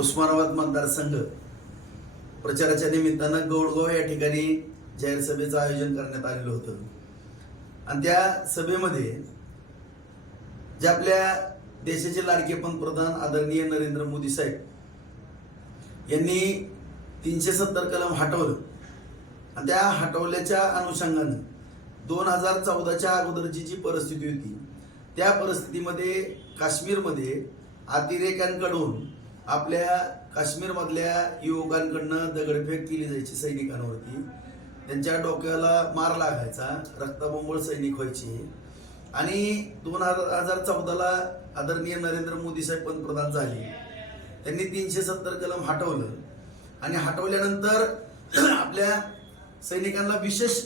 उस्मानाबाद मतदारसंघ प्रचाराच्या निमित्तानं गौडगाव या ठिकाणी जाहीर सभेचं आयोजन करण्यात आलेलं होतं आणि त्या सभेमध्ये जे आपल्या देशाचे लाडके पंतप्रधान आदरणीय नरेंद्र मोदी साहेब यांनी तीनशे सत्तर कलम हटवलं आणि त्या हटवल्याच्या अनुषंगानं दोन हजार चौदाच्या अगोदरची जी परिस्थिती होती त्या परिस्थितीमध्ये काश्मीरमध्ये अतिरेक्यांकडून आपल्या काश्मीरमधल्या युवकांकडनं दगडफेक केली जायची सैनिकांवरती त्यांच्या डोक्याला मार लागायचा रक्ताबोंबळ सैनिक व्हायचे आणि दोन हजार चौदाला आदरणीय नरेंद्र मोदी साहेब पंतप्रधान झाले त्यांनी तीनशे सत्तर कलम हटवलं आणि हटवल्यानंतर आपल्या सैनिकांना विशेष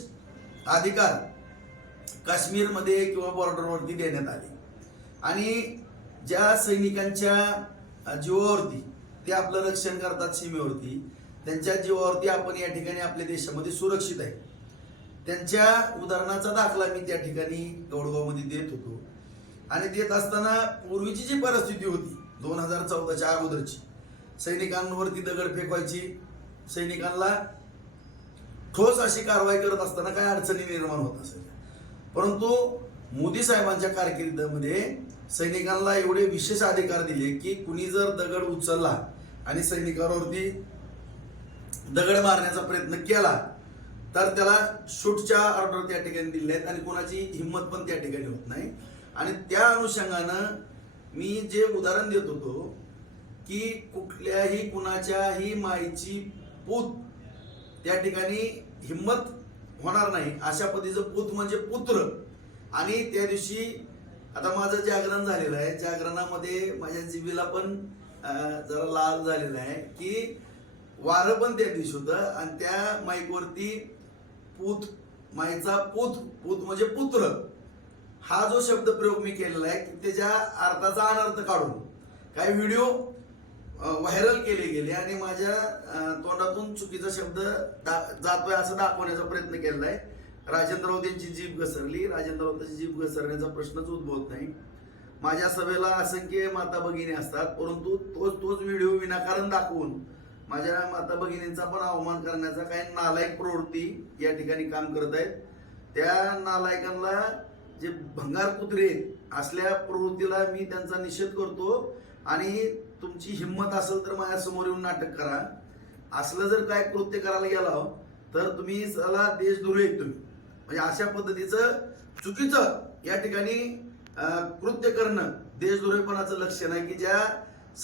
अधिकार काश्मीरमध्ये किंवा बॉर्डरवरती देण्यात आले आणि ज्या सैनिकांच्या जीवावरती ते आपलं रक्षण करतात सीमेवरती त्यांच्या जीवावरती आपण या ठिकाणी आपल्या देशामध्ये सुरक्षित आहे त्यांच्या उदाहरणाचा दाखला मी त्या ठिकाणी गौडगावमध्ये देत होतो आणि देत असताना पूर्वीची जी परिस्थिती होती दोन हजार चौदाच्या अगोदरची सैनिकांवरती दगड फेकवायची सैनिकांना ठोस अशी कारवाई करत असताना काय अडचणी निर्माण होत असेल परंतु मोदी साहेबांच्या कारकिर्दीमध्ये सैनिकांना एवढे विशेष अधिकार दिले की कुणी जर दगड उचलला आणि सैनिकांवरती दगड मारण्याचा प्रयत्न केला तर त्याला शूटच्या ऑर्डर त्या ठिकाणी दिले आहेत आणि कोणाची हिंमत पण त्या ठिकाणी होत नाही आणि त्या अनुषंगानं मी जे उदाहरण देत होतो की कुठल्याही कुणाच्याही माईची पूत त्या ठिकाणी हिंमत होणार नाही अशा पद्धतीचं पूत म्हणजे पुत्र आणि त्या दिवशी आता माझं जागरण झालेलं आहे जागरणामध्ये माझ्या जीवीला पण जरा लाल झालेला आहे की वारं पण त्या दिवशी होतं आणि त्या माईकवरती पूत माईचा पूत पूत म्हणजे पुत्र हा जो शब्द प्रयोग मी केलेला आहे त्याच्या अर्थाचा अनर्थ काढून काही व्हिडिओ व्हायरल केले गेले आणि माझ्या तोंडातून चुकीचा शब्द दा जातोय असं दाखवण्याचा प्रयत्न केलेला आहे राजेंद्र राऊत यांची जीभ घसरली राजेंद्र राऊतांची जीभ घसरण्याचा प्रश्नच उद्भवत नाही माझ्या सभेला असंख्य माता भगिनी असतात परंतु तोच तोच व्हिडिओ विनाकारण दाखवून माझ्या माता भगिनींचा पण अवमान करण्याचा काही नालायक प्रवृत्ती या ठिकाणी काम करत आहेत त्या नालायकांना जे भंगार कुत्रे असल्या प्रवृत्तीला मी त्यांचा निषेध करतो आणि तुमची हिंमत असेल तर माझ्या समोर येऊन नाटक करा असलं जर काय कृत्य करायला गेला तर तुम्ही चला देशद्रोही तुम्ही म्हणजे अशा पद्धतीचं चुकीचं या ठिकाणी कृत्य करणं देशद्रोहीपणाचं लक्ष नाही की ज्या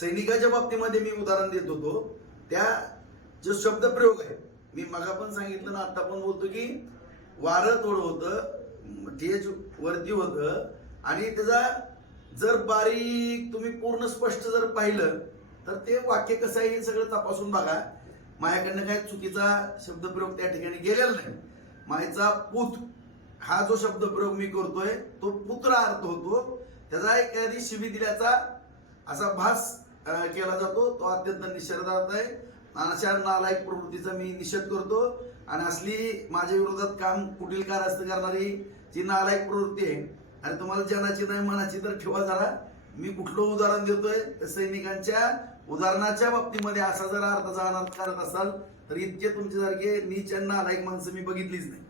सैनिकाच्या बाबतीमध्ये मी उदाहरण देत होतो त्या जो शब्द प्रयोग आहे मी मगा पण सांगितलं ना आता पण बोलतो की वारं थोडं होतं जे वरती होत आणि त्याचा जर बारीक तुम्ही पूर्ण स्पष्ट जर पाहिलं तर ते वाक्य कसं आहे हे सगळं तपासून बघा माझ्याकडनं काय चुकीचा शब्दप्रयोग त्या ठिकाणी गेलेला नाही मायचा पुत हा जो शब्द प्रयोग मी करतोय तो पुत्र अर्थ होतो त्याचा एक कधी शिबी दिल्याचा असा भास केला जातो तो अत्यंत निषेधार्थ आहे अशा नालायक प्रवृत्तीचा मी निषेध करतो आणि असली माझ्या विरोधात काम कुठील कारस्थ करणारी जी नालायक प्रवृत्ती आहे आणि तुम्हाला जनाची नाही मनाची तर ठेवा जरा मी कुठलं उदाहरण देतोय सैनिकांच्या उदाहरणाच्या बाबतीमध्ये असा जर अर्थाचा अनर्थ करत असाल तर इतके तुमच्यासारखे नीच आणि लाईक माणसं मी बघितलीच नाही